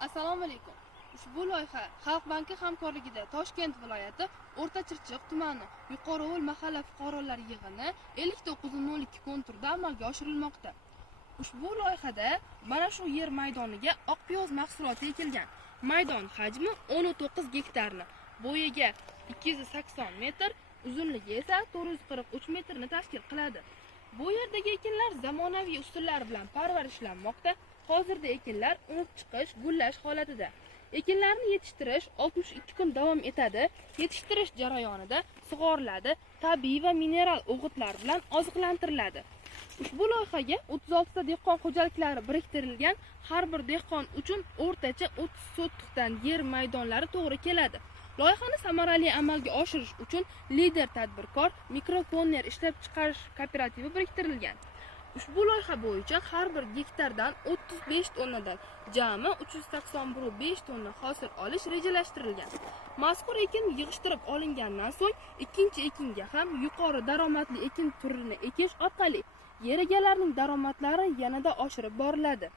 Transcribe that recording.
Assalomu alaykum. Ushbu loyiha Xalq banki hamkorligida Toshkent viloyati O'rta-Chirchiq tumani Yuqorovul mahalla fuqarolar yig'ini 5902 konturda amalga oshirilmoqda. Ushbu loyihada mana shu yer maydoniga oqpiyoz mahsuloti ekilgan. Maydon hajmi 19 gektarni, bo'yiga 280 metr, uzunligi esa 443 metrni tashkil qiladi. Bu yerdagi ekinlar zamonaviy usullar bilan parvarishlanmoqda. Hozirda ekinlar unib chiqish, gullash holatida. Ekinlarni yetishtirish 62 kun davom etadi. Yetishtirish jarayonida sug'oriladi, tabiiy va mineral o'g'itlar bilan oziqlantiriladi. Ushbu loyihaga 36 ta dehqon xo'jaliklari biriktirilgan. Har bir dehqon uchun o'rtacha 30 sotixdan yer maydonlari to'g'ri keladi. Loyihani samarali amalga oshirish uchun lider tadbirkor mikrokonner ishlab chiqarish kooperativi biriktirilgan. Ushbu loyiha bo'yicha har bir gektardan 35 tonnadan jami 381,5 tonna hosil olish rejalashtirilgan. Mazkur ekin yig'ishtirib olingandan so'ng ikkinchi ekinga ham yuqori daromadli ekin turini ekish orqali yer egalarining daromadlari yanada oshirib boriladi.